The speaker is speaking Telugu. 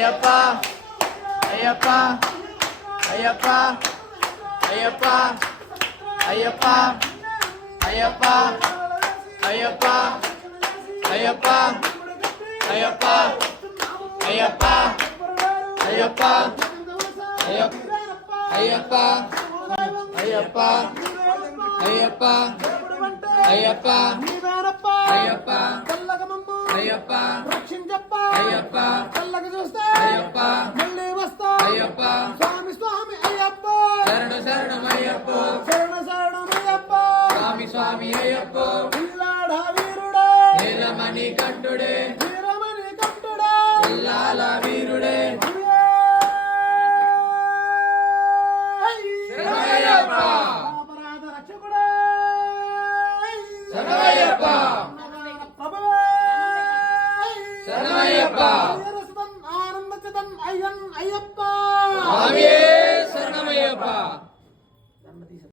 అయ్యప్ప అయ్యప్ప అయ్యప్ప అయ్యప్ప అయ్యప్ప అయ్యప్ప అయ్యప్ప అయ్యప్ప అయ్యప్ప అయ్యప్ప అయ్యప్ప అయ్యప్ప అయ్యప్ప అయ్యప్ప అయ్యప్ప అయ్యప్ప అయ్యప్ప రక్షించప్ప అయ్యప్ప కళ్ళకు చూస్తే అయ్యప్ప మళ్ళీ వస్తా అయ్యప్ప స్వామి స్వామి అయ్యప్ప శరణ శరణం అయ్యప్ప శరణ శరణం అయ్యప్ప స్వామి స్వామి అయ్యప్ప పిల్లాడ వీరుడే నీలమణి కంఠుడే వీరమణి కంఠుడే ఇల్లాల వీరుడే శరణమయ్యప్ప అపరాధ రక్షకుడే శరణమయ్యప్ప ప్రభువే శరణమయ్యప్ప ఆనందచదన్ అయ్యన్ అయ్యప్ప స్వామియే శరణమయ్యప్ప.